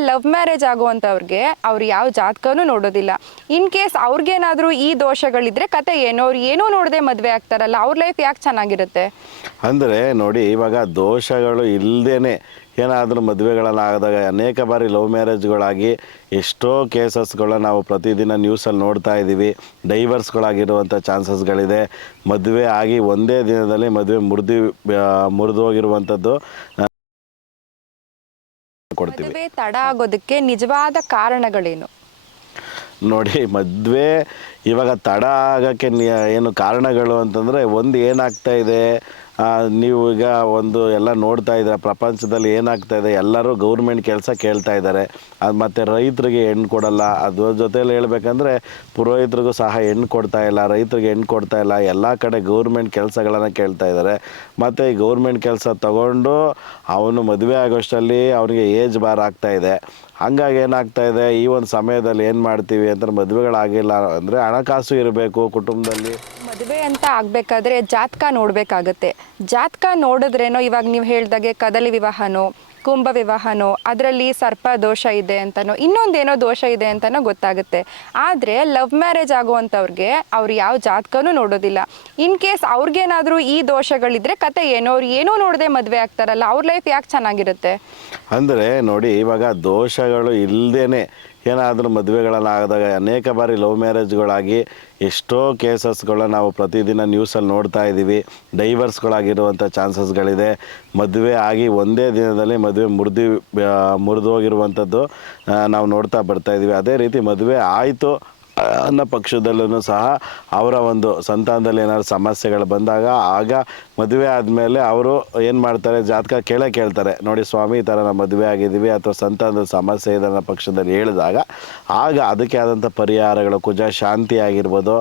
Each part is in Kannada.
ಲವ್ ಮ್ಯಾರೇಜ್ ಆಗುವಂಥವ್ರಿಗೆ ಅವ್ರು ಯಾವ ಜಾತಕನೂ ನೋಡೋದಿಲ್ಲ. ಇನ್ ಕೇಸ್ ಅವ್ರಿಗೇನಾದರೂ ಈ ದೋಷಗಳಿದ್ರೆ ಕತೆ ಏನು? ಅವ್ರು ಏನೂ ನೋಡದೆ ಮದುವೆ ಆಗ್ತಾರಲ್ಲ ಅವ್ರ ಲೈಫ್ ಯಾಕೆ ಚೆನ್ನಾಗಿರುತ್ತೆ? ಅಂದರೆ ನೋಡಿ ಇವಾಗ ದೋಷಗಳು ಇಲ್ಲದೇನೆ ಏನಾದರೂ ಮದುವೆಗಳನ್ನು ಆದಾಗ ಅನೇಕ ಬಾರಿ ಲವ್ ಮ್ಯಾರೇಜ್ಗಳಾಗಿ ಎಷ್ಟೋ ಕೇಸಸ್ಗಳನ್ನ ನಾವು ಪ್ರತಿದಿನ ನ್ಯೂಸಲ್ಲಿ ನೋಡ್ತಾ ಇದ್ದೀವಿ. ಡೈವರ್ಸ್ಗಳಾಗಿರುವಂಥ ಚಾನ್ಸಸ್ಗಳಿದೆ ಮದುವೆ ಆಗಿ ಒಂದೇ ದಿನದಲ್ಲಿ ಮದುವೆ ಮುರಿದು ಮುರಿದು ಹೋಗಿರುವಂಥದ್ದು ಆ, ಕೊಡ್ತೀವಿ. ಮದುವೆ ತಡ ಆಗೋದಕ್ಕೆ ನಿಜವಾದ ಕಾರಣಗಳೇನು? ನೋಡಿ ಮದುವೆ ಇವಾಗ ತಡ ಆಗೋಕ್ಕೆ ಏನು ಕಾರಣಗಳು ಅಂತಂದರೆ ಒಂದು ಏನಾಗ್ತಾ ಇದೆ ನೀವು ಈಗ ಒಂದು ಎಲ್ಲ ನೋಡ್ತಾ ಇದ್ದೀರ, ಪ್ರಪಂಚದಲ್ಲಿ ಏನಾಗ್ತಾ ಇದೆ, ಎಲ್ಲರೂ ಗೌರ್ಮೆಂಟ್ ಕೆಲಸ ಕೇಳ್ತಾ ಇದ್ದಾರೆ, ಅದು ಮತ್ತು ರೈತರಿಗೆ ಹೆಣ್ಣು ಕೊಡಲ್ಲ, ಅದ್ರ ಜೊತೇಲಿ ಹೇಳ್ಬೇಕಂದ್ರೆ ಪುರೋಹಿತರಿಗೂ ಸಹ ಹೆಣ್ಣು ಕೊಡ್ತಾ ಇಲ್ಲ, ರೈತರಿಗೆ ಹೆಣ್ಣು ಕೊಡ್ತಾ ಇಲ್ಲ, ಎಲ್ಲ ಕಡೆ ಗೌರ್ಮೆಂಟ್ ಕೆಲಸಗಳನ್ನು ಕೇಳ್ತಾ ಇದ್ದಾರೆ, ಮತ್ತು ಈ ಗೌರ್ಮೆಂಟ್ ಕೆಲಸ ತಗೊಂಡು ಅವನು ಮದುವೆ ಆಗೋಷ್ಟರಲ್ಲಿ ಅವನಿಗೆ ಏಜ್ ಬಾರ್ ಆಗ್ತಾ ಇದೆ ಹಂಗಾಗಿ ಏನಾಗ್ತಾ ಇದೆ? ಈ ಒಂದು ಸಮಯದಲ್ಲಿ ಏನು ಮಾಡ್ತೀವಿ ಅಂತ ಮದುವೆಗಳಾಗಿಲ್ಲ ಅಂದರೆ ಹಣಕಾಸು ಇರಬೇಕು ಕುಟುಂಬದಲ್ಲಿ. ಮದುವೆ ಅಂತ ಆಗಬೇಕಾದ್ರೆ ಜಾತಕ ನೋಡ್ಬೇಕಾಗತ್ತೆ. ಜಾತಕ ನೋಡಿದ್ರೇನೋ ಇವಾಗ ನೀವು ಹೇಳ್ದಾಗೆ ಕದಲಿ ವಿವಾಹನೋ ಕುಂಭ ವಿವಾಹನೋ, ಅದರಲ್ಲಿ ಸರ್ಪ ದೋಷ ಇದೆ ಅಂತನೋ, ಇನ್ನೊಂದೇನೋ ದೋಷ ಇದೆ ಅಂತನೋ ಗೊತ್ತಾಗುತ್ತೆ. ಆದರೆ ಲವ್ ಮ್ಯಾರೇಜ್ ಆಗುವಂಥವ್ರಿಗೆ ಅವ್ರು ಯಾವ ಜಾತಕನೂ ನೋಡೋದಿಲ್ಲ. ಇನ್ ಕೇಸ್ ಅವ್ರಿಗೇನಾದರೂ ಈ ದೋಷಗಳಿದ್ರೆ ಕತೆ ಏನು? ಅವ್ರು ಏನೂ ನೋಡದೆ ಮದುವೆ ಆಗ್ತಾರಲ್ಲ, ಅವ್ರ ಲೈಫ್ ಯಾಕೆ ಚೆನ್ನಾಗಿರುತ್ತೆ? ಅಂದರೆ ನೋಡಿ, ಇವಾಗ ದೋಷಗಳು ಇಲ್ಲದೇ ಏನಾದರೂ ಮದುವೆಗಳನ್ನು ಆದಾಗ ಅನೇಕ ಬಾರಿ ಲವ್ ಮ್ಯಾರೇಜ್ಗಳಾಗಿ ಎಷ್ಟೋ ಕೇಸಸ್ಗಳನ್ನ ನಾವು ಪ್ರತಿದಿನ ನ್ಯೂಸಲ್ಲಿ ನೋಡ್ತಾ ಇದ್ದೀವಿ. ಡೈವರ್ಸ್ಗಳಾಗಿರುವಂಥ ಚಾನ್ಸಸ್ಗಳಿದೆ. ಮದುವೆ ಆಗಿ ಒಂದೇ ದಿನದಲ್ಲಿ ಮದುವೆ ಮುರಿದು ಮುರಿದೋಗಿರುವಂಥದ್ದು ನಾವು ನೋಡ್ತಾ ಬರ್ತಾ ಇದ್ದೀವಿ. ಅದೇ ರೀತಿ ಮದುವೆ ಆಯಿತು. ಅನ್ನೋ ಪಕ್ಷದಲ್ಲೂ ಸಹ ಅವರ ಒಂದು ಸಂತಾನದಲ್ಲಿ ಏನಾದ್ರು ಸಮಸ್ಯೆಗಳು ಬಂದಾಗ ಆಗ ಮದುವೆ ಆದಮೇಲೆ ಅವರು ಏನು ಮಾಡ್ತಾರೆ? ಜಾತಕ ಕೇಳೇ ಕೇಳ್ತಾರೆ. ನೋಡಿ ಸ್ವಾಮಿ ಈ ಥರ ನಾವು ಮದುವೆ ಆಗಿದ್ದೀವಿ ಅಥವಾ ಸಂತಾನದ ಸಮಸ್ಯೆ ಇದೆ ಅನ್ನೋ ಪಕ್ಷದಲ್ಲಿ ಹೇಳಿದಾಗ ಆಗ ಅದಕ್ಕೆ ಆದಂಥ ಪರಿಹಾರಗಳು, ಕುಜ ಶಾಂತಿ ಆಗಿರ್ಬೋದು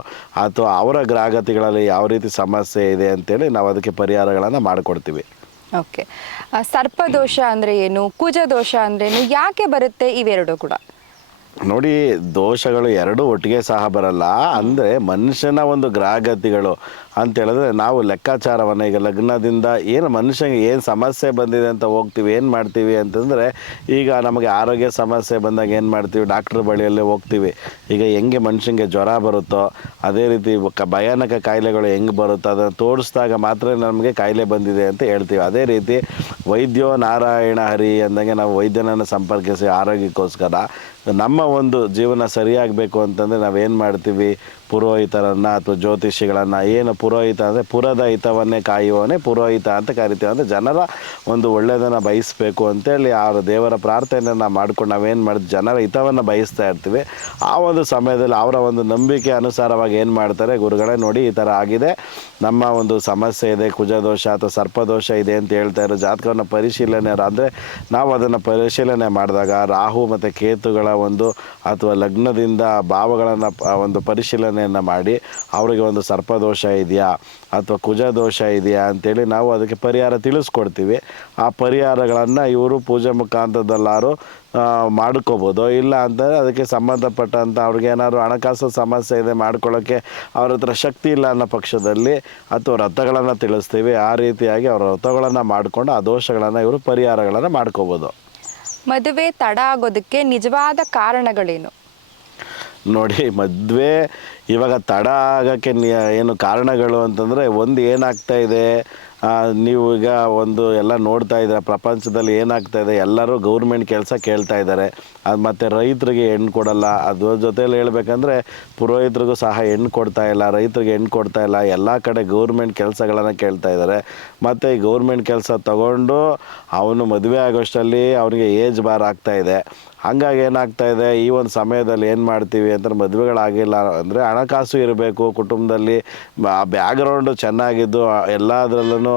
ಅಥವಾ ಅವರ ಗ್ರಹಗತಿಗಳಲ್ಲಿ ಯಾವ ರೀತಿ ಸಮಸ್ಯೆ ಇದೆ ಅಂತೇಳಿ ನಾವು ಅದಕ್ಕೆ ಪರಿಹಾರಗಳನ್ನು ಮಾಡಿಕೊಡ್ತೀವಿ. ಓಕೆ. ಸರ್ಪದೋಷ ಅಂದರೆ ಏನು? ಕುಜ ದೋಷ ಅಂದ್ರೇನು ಯಾಕೆ ಬರುತ್ತೆ ಇವೆರಡು ಕೂಡ? ನೋಡಿ ದೋಷಗಳು ಎರಡೂ ಒಟ್ಟಿಗೆ ಸಹ ಬರಲ್ಲ. ಅಂದರೆ ಮನುಷ್ಯನ ಒಂದು ಗ್ರಹಗತಿಗಳು ಅಂತ ಹೇಳಿದ್ರೆ ನಾವು ಲೆಕ್ಕಾಚಾರವನ್ನು ಈಗ ಲಗ್ನದಿಂದ ಏನು ಮನುಷ್ಯನಿಗೆ ಏನು ಸಮಸ್ಯೆ ಬಂದಿದೆ ಅಂತ ಹೋಗ್ತೀವಿ, ಏನು ಮಾಡ್ತೀವಿ ಅಂತಂದರೆ ಈಗ ನಮಗೆ ಆರೋಗ್ಯ ಸಮಸ್ಯೆ ಬಂದಾಗ ಏನು ಮಾಡ್ತೀವಿ ಡಾಕ್ಟ್ರ್ ಬಳಿಯಲ್ಲೇ ಹೋಗ್ತೀವಿ. ಈಗ ಹೆಂಗೆ ಮನುಷ್ಯನಿಗೆ ಜ್ವರ ಬರುತ್ತೋ, ಅದೇ ರೀತಿ ಕ ಭಯಾನಕ ಕಾಯಿಲೆಗಳು ಹೆಂಗೆ ಬರುತ್ತೋ ಅದನ್ನು ತೋರಿಸಿದಾಗ ಮಾತ್ರ ನಮಗೆ ಕಾಯಿಲೆ ಬಂದಿದೆ ಅಂತ ಹೇಳ್ತೀವಿ. ಅದೇ ರೀತಿ ವೈದ್ಯೋ ನಾರಾಯಣ ಹರಿ ಅಂದಂಗೆ ನಾವು ವೈದ್ಯನನ್ನು ಸಂಪರ್ಕಿಸಿ ಆರೋಗ್ಯಕ್ಕೋಸ್ಕರ ನಮ್ಮ ಒಂದು ಜೀವನ ಸರಿಯಾಗಬೇಕು ಅಂತಂದರೆ ನಾವೇನು ಮಾಡ್ತೀವಿ ಪುರೋಹಿತರನ್ನು ಅಥವಾ ಜ್ಯೋತಿಷಿಗಳನ್ನು ಏನು ಪುರೋಹಿತ ಅಂದರೆ ಪುರದ ಹಿತವನ್ನೇ ಕಾಯುವವನೇ ಪುರೋಹಿತ ಅಂತ ಕರಿತೀವಿ. ಅಂದರೆ ಜನರ ಒಂದು ಒಳ್ಳೆಯದನ್ನು ಬಯಸಬೇಕು ಅಂತೇಳಿ ಆ ದೇವರ ಪ್ರಾರ್ಥನೆಯನ್ನು ಮಾಡ್ಕೊಂಡು ನಾವೇನು ಮಾಡ್ತೀವಿ ಜನರ ಹಿತವನ್ನು ಬಯಸ್ತಾ ಇರ್ತೀವಿ. ಆ ಒಂದು ಸಮಯದಲ್ಲಿ ಅವರ ಒಂದು ನಂಬಿಕೆ ಅನುಸಾರವಾಗಿ ಏನು ಮಾಡ್ತಾರೆ ಗುರುಗಳೇ ನೋಡಿ ಈ ಥರ ಆಗಿದೆ. ನಮ್ಮ ಒಂದು ಸಮಸ್ಯೆ ಇದೆ, ಕುಜದೋಷ ಅಥವಾ ಸರ್ಪದೋಷ ಇದೆ ಅಂತ ಹೇಳ್ತಾ ಇರೋ ಜಾತಕವನ್ನು ಪರಿಶೀಲನೆ ಅಂದರೆ ನಾವು ಅದನ್ನು ಪರಿಶೀಲನೆ ಮಾಡಿದಾಗ ರಾಹು ಮತ್ತು ಕೇತುಗಳ ಒಂದು ಅಥವಾ ಲಗ್ನದಿಂದ ಭಾವಗಳನ್ನು ಒಂದು ಒಂದು ಪರಿಶೀಲನೆಯನ್ನು ಮಾಡಿ ಅವರಿಗೆ ಒಂದು ಸರ್ಪದೋಷ ಇದೆಯಾ ಅಥವಾ ಕುಜ ದೋಷ ಇದೆಯಾ ಅಂತೇಳಿ ನಾವು ಅದಕ್ಕೆ ಪರಿಹಾರ ತಿಳಿಸ್ಕೊಡ್ತೀವಿ. ಆ ಪರಿಹಾರಗಳನ್ನು ಇವರು ಪೂಜೆ ಮುಖಾಂತರದಲ್ಲಾರು ಮಾಡ್ಕೋಬೋದು. ಇಲ್ಲ ಅಂತಂದರೆ ಅದಕ್ಕೆ ಸಂಬಂಧಪಟ್ಟಂಥ ಅವ್ರಿಗೆ ಏನಾದ್ರು ಹಣಕಾಸು ಸಮಸ್ಯೆ ಇದೆ ಮಾಡ್ಕೊಳ್ಳೋಕ್ಕೆ ಅವ್ರ ಹತ್ರ ಶಕ್ತಿ ಇಲ್ಲ ಅನ್ನೋ ಪಕ್ಷದಲ್ಲಿ ಅಥವಾ ವ್ರತಗಳನ್ನು ತಿಳಿಸ್ತೀವಿ, ಆ ರೀತಿಯಾಗಿ ಅವರ ವ್ರತಗಳನ್ನು ಮಾಡಿಕೊಂಡು ಆ ದೋಷಗಳನ್ನು ಇವರು ಪರಿಹಾರಗಳನ್ನು ಮಾಡ್ಕೋಬೋದು. ಮದುವೆ ತಡ ಆಗೋದಕ್ಕೆ ನಿಜವಾದ ಕಾರಣಗಳೇನು? ನೋಡಿ, ಮದುವೆ, ಇವಾಗ ತಡ ಆಗೋಕ್ಕೆ ಏನು ಕಾರಣಗಳು ಅಂತಂದರೆ ಒಂದು ಏನಾಗ್ತಾ ಇದೆ ನೀವು ಈಗ ಒಂದು ಎಲ್ಲ ನೋಡ್ತಾ ಇದ್ದೀರ, ಪ್ರಪಂಚದಲ್ಲಿ ಏನಾಗ್ತಾ ಇದೆ, ಎಲ್ಲರೂ ಗೌರ್ಮೆಂಟ್ ಕೆಲಸ ಕೇಳ್ತಾ ಇದ್ದಾರೆ. ಅದು ಮತ್ತು ರೈತರಿಗೆ ಹೆಣ್ಣು ಕೊಡಲ್ಲ. ಅದ್ರ ಜೊತೇಲಿ ಹೇಳ್ಬೇಕಂದ್ರೆ ಪುರೋಹಿತರಿಗೂ ಸಹ ಹೆಣ್ಣು ಕೊಡ್ತಾ ಇಲ್ಲ, ರೈತರಿಗೆ ಹೆಣ್ಣು ಕೊಡ್ತಾ ಇಲ್ಲ. ಎಲ್ಲ ಕಡೆ ಗೌರ್ಮೆಂಟ್ ಕೆಲಸಗಳನ್ನು ಕೇಳ್ತಾ ಇದ್ದಾರೆ ಮತ್ತು ಈ ಗೌರ್ಮೆಂಟ್ ಕೆಲಸ ತಗೊಂಡು ಅವನು ಮದುವೆ ಆಗೋಷ್ಟರಲ್ಲಿ ಅವನಿಗೆ ಏಜ್ ಬಾರ್ ಆಗ್ತಾ ಇದೆ. ಹಂಗಾಗಿ ಏನಾಗ್ತಾ ಇದೆ? ಈ ಒಂದು ಸಮಯದಲ್ಲಿ ಏನು ಮಾಡ್ತೀವಿ ಅಂತ ಮದುವೆಗಳಾಗಿಲ್ಲ ಅಂದರೆ ಹಣಕಾಸು ಇರಬೇಕು. ಕುಟುಂಬದಲ್ಲಿ ಬ್ಯಾಗ್ರೌಂಡು ಚೆನ್ನಾಗಿದ್ದು ಎಲ್ಲದರಲ್ಲೂ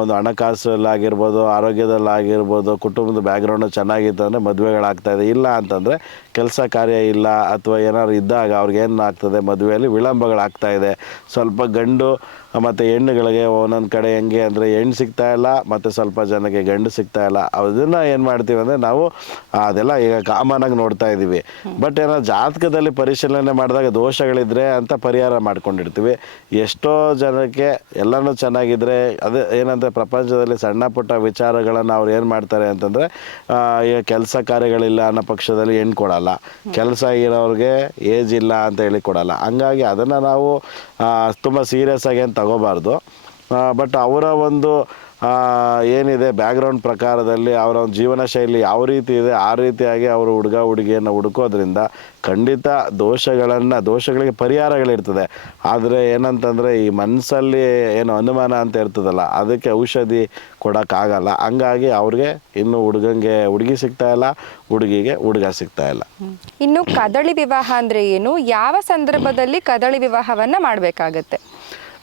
ಒಂದು ಹಣಕಾಸಲ್ಲಾಗಿರ್ಬೋದು, ಆರೋಗ್ಯದಲ್ಲಾಗಿರ್ಬೋದು, ಕುಟುಂಬದ ಬ್ಯಾಕ್ಗ್ರೌಂಡು ಚೆನ್ನಾಗಿತ್ತು ಅಂದರೆ ಮದುವೆಗಳಾಗ್ತಾ ಇದೆ. ಇಲ್ಲ ಅಂತಂದರೆ ಕೆಲಸ ಕಾರ್ಯ ಇಲ್ಲ ಅಥವಾ ಏನಾದ್ರು ಇದ್ದಾಗ ಅವ್ರಿಗೆ ಆಗ್ತದೆ? ಮದುವೆಯಲ್ಲಿ ವಿಳಂಬಗಳಾಗ್ತಾ ಇದೆ. ಸ್ವಲ್ಪ ಗಂಡು ಮತ್ತು ಹೆಣ್ಣುಗಳಿಗೆ ಒಂದೊಂದು ಕಡೆ ಹೆಂಗೆ ಅಂದರೆ ಹೆಣ್ಣು ಸಿಗ್ತಾ ಇಲ್ಲ, ಮತ್ತು ಸ್ವಲ್ಪ ಜನಕ್ಕೆ ಗಂಡು ಸಿಗ್ತಾ ಇಲ್ಲ. ಅದನ್ನು ಏನು ಮಾಡ್ತೀವಿ ಅಂದರೆ ನಾವು ಅದೆಲ್ಲ ಈಗ ಕಾಮನಾಗಿ ನೋಡ್ತಾ ಇದ್ದೀವಿ ಬಟ್ ಏನೋ ಜಾತಕದಲ್ಲಿ ಪರಿಶೀಲನೆ ಮಾಡಿದಾಗ ದೋಷಗಳಿದ್ರೆ ಅಂತ ಪರಿಹಾರ ಮಾಡ್ಕೊಂಡಿರ್ತೀವಿ. ಎಷ್ಟೋ ಜನಕ್ಕೆ ಎಲ್ಲನೂ ಚೆನ್ನಾಗಿದ್ರೆ, ಅದೇ ಏನಂದರೆ ಪ್ರಪಂಚದಲ್ಲಿ ಸಣ್ಣ ಪುಟ್ಟ ವಿಚಾರಗಳನ್ನು ಅವ್ರು ಏನು ಮಾಡ್ತಾರೆ ಅಂತಂದರೆ ಈಗ ಕೆಲಸ ಕಾರ್ಯಗಳಿಲ್ಲ ಅನ್ನೋ ಪಕ್ಷದಲ್ಲಿ ಹೆಣ್ಣು ಕೊಡಲ್ಲ. ಕೆಲಸ ಇರೋರಿಗೆ ಏಜ್ ಇಲ್ಲ ಅಂತ ಹೇಳಿ ಕೊಡಲ್ಲ. ಹಂಗಾಗಿ ಅದನ್ನು ನಾವು ತುಂಬ ಸೀರಿಯಸ್ ಆಗಿ ಏನು ತಗೋಬಾರ್ದು. ಬಟ್ ಅವರ ಒಂದು ಏನಿದೆ ಬ್ಯಾಕ್ಗ್ರೌಂಡ್ ಪ್ರಕಾರದಲ್ಲಿ ಅವರ ಒಂದು ಜೀವನ ಶೈಲಿ ಯಾವ ರೀತಿ ಇದೆ, ಆ ರೀತಿಯಾಗಿ ಅವರು ಹುಡುಗ ಹುಡುಗಿಯನ್ನು ಹುಡುಕೋದ್ರಿಂದ ಖಂಡಿತ ದೋಷಗಳನ್ನು, ದೋಷಗಳಿಗೆ ಪರಿಹಾರಗಳಿರ್ತದೆ. ಆದರೆ ಏನಂತಂದರೆ ಈ ಮನಸ್ಸಲ್ಲಿ ಏನು ಅನುಮಾನ ಅಂತ ಇರ್ತದಲ್ಲ, ಅದಕ್ಕೆ ಔಷಧಿ ಕೊಡೋಕ್ಕಾಗಲ್ಲ. ಹಂಗಾಗಿ ಅವ್ರಿಗೆ ಇನ್ನು ಹುಡುಗಂಗೆ ಹುಡುಗಿ ಸಿಗ್ತಾ ಇಲ್ಲ, ಹುಡುಗಿಗೆ ಹುಡುಗ ಸಿಗ್ತಾ ಇಲ್ಲ. ಇನ್ನು ಕದಳಿ ವಿವಾಹ ಅಂದರೆ ಏನು? ಯಾವ ಸಂದರ್ಭದಲ್ಲಿ ಕದಳಿ ವಿವಾಹವನ್ನು ಮಾಡಬೇಕಾಗತ್ತೆ?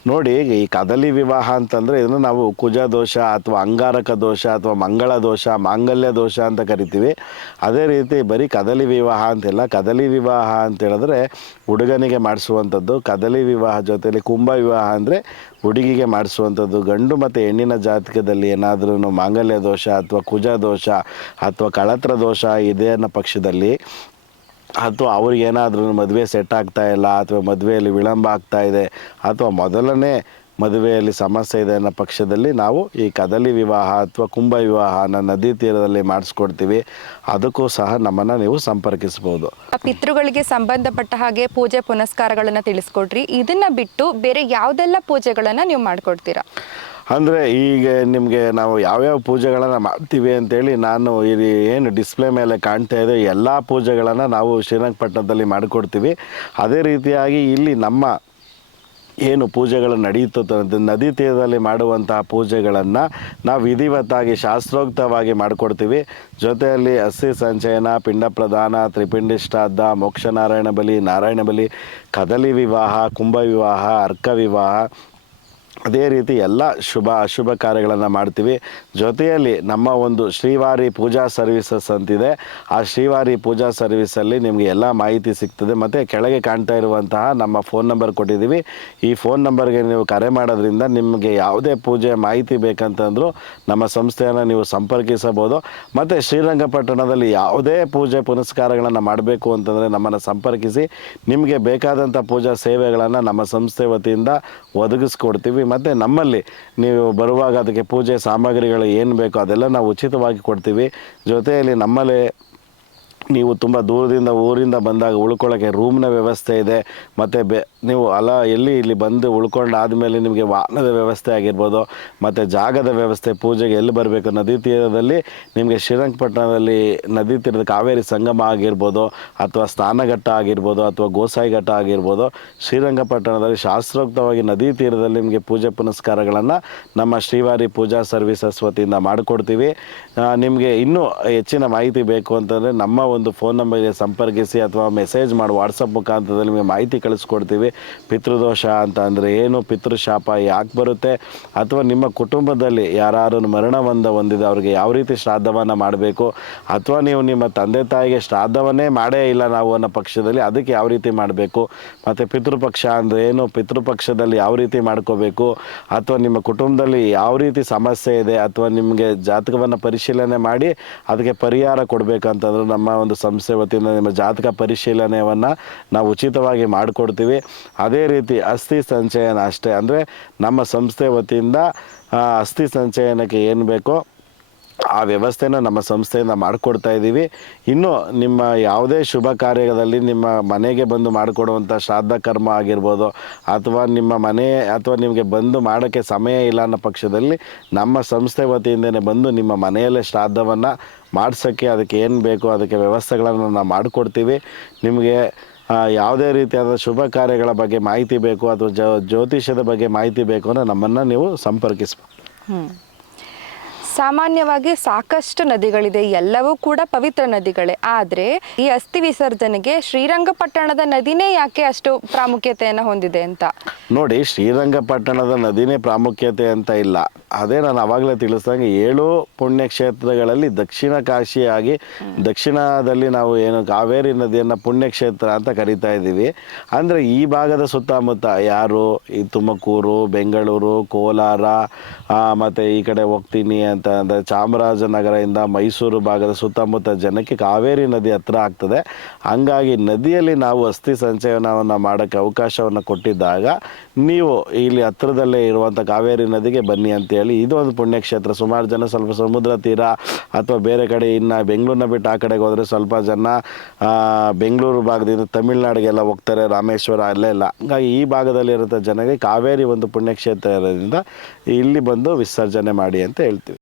ನೋಡಿ, ಈ ಕದಲಿ ವಿವಾಹ ಅಂತಂದರೆ ಇದನ್ನು ನಾವು ಕುಜ ದೋಷ ಅಥವಾ ಅಂಗಾರಕ ದೋಷ ಅಥವಾ ಮಂಗಳ ದೋಷ, ಮಾಂಗಲ್ಯ ದೋಷ ಅಂತ ಕರಿತೀವಿ. ಅದೇ ರೀತಿ ಬರೀ ಕದಲಿ ವಿವಾಹ ಅಂತಿಲ್ಲ, ಕದಲಿ ವಿವಾಹ ಅಂತ ಹೇಳಿದ್ರೆ ಹುಡುಗನಿಗೆ ಮಾಡಿಸುವಂಥದ್ದು, ಕದಲಿ ವಿವಾಹ ಜೊತೆಯಲ್ಲಿ ಕುಂಭ ವಿವಾಹ ಅಂದರೆ ಹುಡುಗಿಗೆ ಮಾಡಿಸುವಂಥದ್ದು, ಗಂಡು ಮತ್ತು ಹೆಣ್ಣಿನ ಜಾತಕದಲ್ಲಿ ಏನಾದ್ರೂ ಮಾಂಗಲ್ಯ ದೋಷ ಅಥವಾ ಕುಜ ದೋಷ ಅಥವಾ ಕಳತ್ರ ದೋಷ ಇದೆ ಅನ್ನೋ ಪಕ್ಷದಲ್ಲಿ ಅಥವಾ ಅವ್ರಿಗೆ ಏನಾದ್ರೂ ಮದುವೆ ಸೆಟ್ ಆಗ್ತಾ ಇಲ್ಲ ಅಥವಾ ಮದುವೆಯಲ್ಲಿ ವಿಳಂಬ ಆಗ್ತಾ ಇದೆ ಅಥವಾ ಮೊದಲನೇ ಮದುವೆಯಲ್ಲಿ ಸಮಸ್ಯೆ ಇದೆ ಅನ್ನೋ ಪಕ್ಷದಲ್ಲಿ ನಾವು ಈ ಕದಲಿ ವಿವಾಹ ಅಥವಾ ಕುಂಭ ವಿವಾಹನ ನದಿ ತೀರದಲ್ಲಿ ಮಾಡಿಸ್ಕೊಡ್ತೀವಿ. ಅದಕ್ಕೂ ಸಹ ನಮ್ಮನ್ನು ನೀವು ಸಂಪರ್ಕಿಸ್ಬೋದು. ಪಿತೃಗಳಿಗೆ ಸಂಬಂಧಪಟ್ಟ ಹಾಗೆ ಪೂಜೆ ಪುನಸ್ಕಾರಗಳನ್ನು ತಿಳಿಸ್ಕೊಡ್ರಿ. ಇದನ್ನು ಬಿಟ್ಟು ಬೇರೆ ಯಾವುದೆಲ್ಲ ಪೂಜೆಗಳನ್ನು ನೀವು ಮಾಡ್ಕೊಡ್ತೀರಾ? ಅಂದರೆ ಈಗ ನಿಮಗೆ ನಾವು ಯಾವ್ಯಾವ ಪೂಜೆಗಳನ್ನು ಮಾಡ್ತೀವಿ ಅಂತೇಳಿ ನಾನು ಇಲ್ಲಿ ಏನು ಡಿಸ್ಪ್ಲೇ ಮೇಲೆ ಕಾಣ್ತಾ ಇದೆ, ಎಲ್ಲ ಪೂಜೆಗಳನ್ನು ನಾವು ಶ್ರೀರಂಗಪಟ್ಟಣದಲ್ಲಿ ಮಾಡಿಕೊಡ್ತೀವಿ. ಅದೇ ರೀತಿಯಾಗಿ ಇಲ್ಲಿ ನಮ್ಮ ಏನು ಪೂಜೆಗಳು ನಡೆಯುತ್ತದೆ ನದಿ ತೀರದಲ್ಲಿ ಮಾಡುವಂತಹ ಪೂಜೆಗಳನ್ನು ನಾವು ವಿಧಿವತ್ತಾಗಿ, ಶಾಸ್ತ್ರೋಕ್ತವಾಗಿ ಮಾಡಿಕೊಡ್ತೀವಿ. ಜೊತೆಯಲ್ಲಿ ಹಸಿ ಸಂಚಯನ, ಪಿಂಡ ಪ್ರಧಾನ ತ್ರಿಪಿಂಡಿಷ್ಟಾದ ಮೋಕ್ಷ ನಾರಾಯಣ ಬಲಿ ನಾರಾಯಣ ಬಲಿ, ಕದಲಿ ವಿವಾಹ, ಕುಂಭ ವಿವಾಹ, ಅರ್ಕ ವಿವಾಹ ಅದೇ ರೀತಿ ಎಲ್ಲ ಶುಭ ಅಶುಭ ಕಾರ್ಯಗಳನ್ನು ಮಾಡ್ತೀವಿ. ಜೊತೆಯಲ್ಲಿ ನಮ್ಮ ಒಂದು ಶ್ರೀವಾರಿ ಪೂಜಾ ಸರ್ವಿಸಸ್ ಅಂತಿದೆ. ಆ ಶ್ರೀವಾರಿ ಪೂಜಾ ಸರ್ವಿಸಲ್ಲಿ ನಿಮಗೆ ಎಲ್ಲ ಮಾಹಿತಿ ಸಿಗ್ತದೆ. ಮತ್ತು ಕೆಳಗೆ ಕಾಣ್ತಾ ಇರುವಂತಹ ನಮ್ಮ ಫೋನ್ ನಂಬರ್ ಕೊಟ್ಟಿದ್ದೀವಿ. ಈ ಫೋನ್ ನಂಬರ್ಗೆ ನೀವು ಕರೆ ಮಾಡೋದ್ರಿಂದ ನಿಮಗೆ ಯಾವುದೇ ಪೂಜೆ ಮಾಹಿತಿ ಬೇಕಂತಂದರೂ ನಮ್ಮ ಸಂಸ್ಥೆಯನ್ನು ನೀವು ಸಂಪರ್ಕಿಸಬಹುದು. ಮತ್ತು ಶ್ರೀರಂಗಪಟ್ಟಣದಲ್ಲಿ ಯಾವುದೇ ಪೂಜೆ ಪುನಸ್ಕಾರಗಳನ್ನು ಮಾಡಬೇಕು ಅಂತಂದರೆ ನಮ್ಮನ್ನು ಸಂಪರ್ಕಿಸಿ. ನಿಮಗೆ ಬೇಕಾದಂಥ ಪೂಜಾ ಸೇವೆಗಳನ್ನು ನಮ್ಮ ಸಂಸ್ಥೆ ವತಿಯಿಂದ ಒದಗಿಸ್ಕೊಡ್ತೀವಿ. ಮತ್ತು ನಮ್ಮಲ್ಲಿ ನೀವು ಬರುವಾಗ ಅದಕ್ಕೆ ಪೂಜೆ ಸಾಮಗ್ರಿಗಳು ಏನು ಬೇಕೋ ಅದೆಲ್ಲ ನಾವು ಉಚಿತವಾಗಿ ಕೊಡ್ತೀವಿ. ಜೊತೆಯಲ್ಲಿ ನಮ್ಮಲ್ಲಿ ನೀವು ತುಂಬ ದೂರದಿಂದ ಊರಿಂದ ಬಂದಾಗ ಉಳ್ಕೊಳ್ಳೋಕ್ಕೆ ರೂಮ್ನ ವ್ಯವಸ್ಥೆ ಇದೆ. ಮತ್ತು ಬೆ ನೀವು ಅಲ್ಲ ಎಲ್ಲಿ ಇಲ್ಲಿ ಬಂದು ಉಳ್ಕೊಂಡು ಆದಮೇಲೆ ನಿಮಗೆ ವಾಹನದ ವ್ಯವಸ್ಥೆ ಆಗಿರ್ಬೋದು, ಮತ್ತು ಜಾಗದ ವ್ಯವಸ್ಥೆ, ಪೂಜೆಗೆ ಎಲ್ಲಿ ಬರಬೇಕು, ನದಿ ತೀರದಲ್ಲಿ ನಿಮಗೆ ಶ್ರೀರಂಗಪಟ್ಟಣದಲ್ಲಿ ನದಿ ತೀರದ ಕಾವೇರಿ ಸಂಗಮ ಆಗಿರ್ಬೋದು, ಅಥವಾ ಸ್ನಾನಘಟ್ಟ ಆಗಿರ್ಬೋದು, ಅಥವಾ ಗೋಸಾಯಿ ಘಟ್ಟ ಆಗಿರ್ಬೋದು, ಶ್ರೀರಂಗಪಟ್ಟಣದಲ್ಲಿ ಶಾಸ್ತ್ರೋಕ್ತವಾಗಿ ನದಿ ತೀರದಲ್ಲಿ ನಿಮಗೆ ಪೂಜೆ ಪುನಸ್ಕಾರಗಳನ್ನು ನಮ್ಮ ಶ್ರೀವಾರಿ ಪೂಜಾ ಸರ್ವಿಸಸ್ ವತಿಯಿಂದ ಮಾಡಿಕೊಡ್ತೀವಿ. ನಿಮಗೆ ಇನ್ನೂ ಹೆಚ್ಚಿನ ಮಾಹಿತಿ ಬೇಕು ಅಂತಂದರೆ ನಮ್ಮ ಒಂದು ಫೋನ್ ನಂಬರ್ಗೆ ಸಂಪರ್ಕಿಸಿ ಅಥವಾ ಮೆಸೇಜ್ ಮಾಡಿ ವಾಟ್ಸಪ್ ಮುಖಾಂತರದಲ್ಲಿ ನಿಮಗೆ ಮಾಹಿತಿ ಕಳಿಸ್ಕೊಡ್ತೀವಿ. ಪಿತೃದೋಷ ಅಂತ ಅಂದರೆ ಏನು ಪಿತೃಶಾಪ ಯಾಕೆ ಬರುತ್ತೆ? ಅಥವಾ ನಿಮ್ಮ ಕುಟುಂಬದಲ್ಲಿ ಯಾರು ಮರಣ ಬಂದ ಹೊಂದಿದೆ ಅವ್ರಿಗೆ ಯಾವ ರೀತಿ ಶ್ರಾದ್ದವನ್ನು ಮಾಡಬೇಕು? ಅಥವಾ ನೀವು ನಿಮ್ಮ ತಂದೆ ತಾಯಿಗೆ ಶ್ರಾದ್ದವನ್ನೇ ಮಾಡೇ ಇಲ್ಲ ನಾವು ಅನ್ನೋ ಪಕ್ಷದಲ್ಲಿ ಅದಕ್ಕೆ ಯಾವ ರೀತಿ ಮಾಡಬೇಕು? ಮತ್ತು ಪಿತೃಪಕ್ಷ ಅಂದರೆ ಏನು? ಪಿತೃಪಕ್ಷದಲ್ಲಿ ಯಾವ ರೀತಿ ಮಾಡ್ಕೋಬೇಕು? ಅಥವಾ ನಿಮ್ಮ ಕುಟುಂಬದಲ್ಲಿ ಯಾವ ರೀತಿ ಸಮಸ್ಯೆ ಇದೆ? ಅಥವಾ ನಿಮಗೆ ಜಾತಕವನ್ನು ಪರಿಶೀಲನೆ ಮಾಡಿ ಅದಕ್ಕೆ ಪರಿಹಾರ ಕೊಡಬೇಕಂತಂದ್ರೆ ನಮ್ಮ ಒಂದು ಸಂಸ್ಥೆ ವತಿಯಿಂದ ನಿಮ್ಮ ಜಾತಕ ಪರಿಶೀಲನೆಯನ್ನು ನಾವು ಉಚಿತವಾಗಿ ಮಾಡಿಕೊಡ್ತೀವಿ. ಅದೇ ರೀತಿ ಅಸ್ಥಿ ಸಂಚಯನ ಅಷ್ಟೇ. ಅಂದರೆ ನಮ್ಮ ಸಂಸ್ಥೆ ವತಿಯಿಂದ ಅಸ್ಥಿ ಸಂಚಯನಕ್ಕೆ ಏನು ಬೇಕೋ ಆ ವ್ಯವಸ್ಥೆನ ನಮ್ಮ ಸಂಸ್ಥೆಯಿಂದ ಮಾಡಿಕೊಡ್ತಾ ಇದ್ದೀವಿ. ಇನ್ನು ನಿಮ್ಮ ಯಾವುದೇ ಶುಭ ಕಾರ್ಯದಲ್ಲಿ ನಿಮ್ಮ ಮನೆಗೆ ಬಂದು ಮಾಡಿಕೊಡುವಂಥ ಶ್ರಾದ್ದ ಕರ್ಮ ಆಗಿರ್ಬೋದು, ಅಥವಾ ನಿಮ್ಮ ಮನೆ, ಅಥವಾ ನಿಮಗೆ ಬಂದು ಮಾಡೋಕ್ಕೆ ಸಮಯ ಇಲ್ಲ ಅನ್ನೋ ಪಕ್ಷದಲ್ಲಿ ನಮ್ಮ ಸಂಸ್ಥೆ ವತಿಯಿಂದನೇ ಬಂದು ನಿಮ್ಮ ಮನೆಯಲ್ಲೇ ಶ್ರಾದ್ದವನ್ನು ಮಾಡಿಸೋಕ್ಕೆ ಅದಕ್ಕೆ ಏನು ಬೇಕೋ ಅದಕ್ಕೆ ವ್ಯವಸ್ಥೆಗಳನ್ನು ನಾವು ಮಾಡಿಕೊಡ್ತೀವಿ. ನಿಮಗೆ ಯಾವುದೇ ರೀತಿಯಾದ ಶುಭ ಕಾರ್ಯಗಳ ಬಗ್ಗೆ ಮಾಹಿತಿ ಬೇಕು ಅಥವಾ ಜ್ಯೋತಿಷ್ಯದ ಬಗ್ಗೆ ಮಾಹಿತಿ ಬೇಕು ಅಂದರೆ ನಮ್ಮನ್ನು ನೀವು ಸಂಪರ್ಕಿಸ್ಬೋದು ಸಾಮಾನ್ಯವಾಗಿ ಸಾಕಷ್ಟು ನದಿಗಳಿದೆ. ಎಲ್ಲವೂ ಕೂಡ ಪವಿತ್ರ ನದಿಗಳೇ. ಆದರೆ ಈ ಅಸ್ಥಿ ವಿಸರ್ಜನೆಗೆ ಶ್ರೀರಂಗಪಟ್ಟಣದ ನದಿನೇ ಯಾಕೆ ಅಷ್ಟು ಪ್ರಾಮುಖ್ಯತೆಯನ್ನು ಹೊಂದಿದೆ ಅಂತ? ನೋಡಿ ಶ್ರೀರಂಗಪಟ್ಟಣದ ನದಿನೇ ಪ್ರಾಮುಖ್ಯತೆ ಅಂತ ಇಲ್ಲ. ಅದೇ ನಾನು ಅವಾಗಲೇ ತಿಳಿಸ್ದಂಗೆ ಏಳು ಪುಣ್ಯಕ್ಷೇತ್ರಗಳಲ್ಲಿ ದಕ್ಷಿಣ ಕಾಶಿಯಾಗಿ ದಕ್ಷಿಣದಲ್ಲಿ ನಾವು ಏನು ಕಾವೇರಿ ನದಿಯನ್ನು ಪುಣ್ಯಕ್ಷೇತ್ರ ಅಂತ ಕರಿತಾ ಇದ್ದೀವಿ. ಅಂದರೆ ಈ ಭಾಗದ ಸುತ್ತಮುತ್ತ ಯಾರು? ಈ ತುಮಕೂರು ಬೆಂಗಳೂರು ಕೋಲಾರ ಮತ್ತು ಈ ಕಡೆ ಹೋಗ್ತೀನಿ ಅಂತ ಅಂದರೆ ಚಾಮರಾಜನಗರದಿಂದ ಮೈಸೂರು ಭಾಗದ ಸುತ್ತಮುತ್ತ ಜನಕ್ಕೆ ಕಾವೇರಿ ನದಿ ಹತ್ರ ಆಗ್ತದೆ. ಹಂಗಾಗಿ ನದಿಯಲ್ಲಿ ನಾವು ಅಸ್ಥಿ ಸಂಚಯನವನ್ನು ಮಾಡೋಕ್ಕೆ ಅವಕಾಶವನ್ನು ಕೊಟ್ಟಿದ್ದಾಗ ನೀವು ಇಲ್ಲಿ ಹತ್ರದಲ್ಲೇ ಇರುವಂಥ ಕಾವೇರಿ ನದಿಗೆ ಬನ್ನಿ ಅಂತೇಳಿ ಇದು ಒಂದು ಪುಣ್ಯಕ್ಷೇತ್ರ. ಸುಮಾರು ಜನ ಸ್ವಲ್ಪ ಸಮುದ್ರ ತೀರ ಅಥವಾ ಬೇರೆ ಕಡೆ ಇನ್ನು ಬೆಂಗಳೂರನ್ನ ಬಿಟ್ಟು ಆ ಕಡೆಗೆ ಹೋದರೆ ಸ್ವಲ್ಪ ಜನ ಬೆಂಗಳೂರು ಭಾಗದಿಂದ ತಮಿಳ್ನಾಡಿಗೆಲ್ಲ ಹೋಗ್ತಾರೆ, ರಾಮೇಶ್ವರ ಅಲ್ಲೇ ಇಲ್ಲ ಹಂಗಾಗಿ ಈ ಭಾಗದಲ್ಲಿರುವಂಥ ಜನರಿಗೆ ಕಾವೇರಿ ಒಂದು ಪುಣ್ಯಕ್ಷೇತ್ರ ಇರೋದ್ರಿಂದ ಇಲ್ಲಿ ಬಂದು ವಿಸರ್ಜನೆ ಮಾಡಿ ಅಂತ ಹೇಳ್ತೀವಿ.